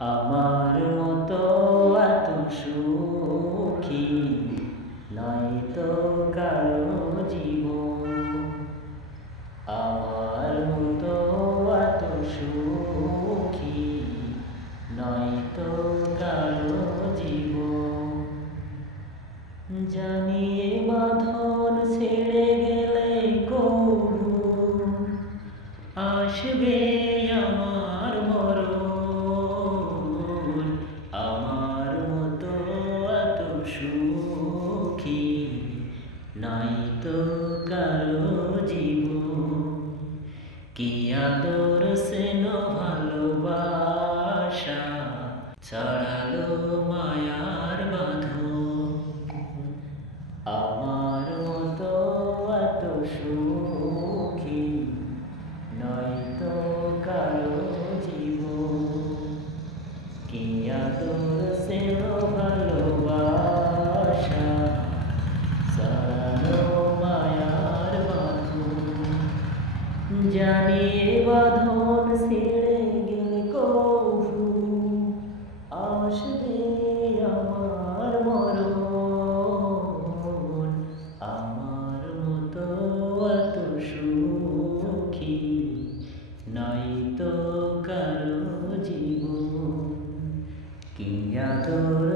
আমার মতো এত সুখী নয় তো কারো জীবন। আমার মতো এত সুখী নয় তো কারো জীবন। জানিয়ে বাঁধন ছেড়ে গেলে কবু আসবে আমার মরণ। আমার মতো এত সুখী নাই তো কারো জীবন। কি আদর স্নেহ ভালোবাসা ছড়ালো মায়ার বাঁধন। আমার মতো এত সুখী নয় তো কারো জীবন। কি আদর স্নেহ ভালোবাসা ছড়ালো মায়ার বাঁধন। জানিয়ে বাঁধন ছেড়ে গেলে কবু আসবে আমার মরণ। আমার মতো এত সুখী নাই তো কারো জীবন। কি আদর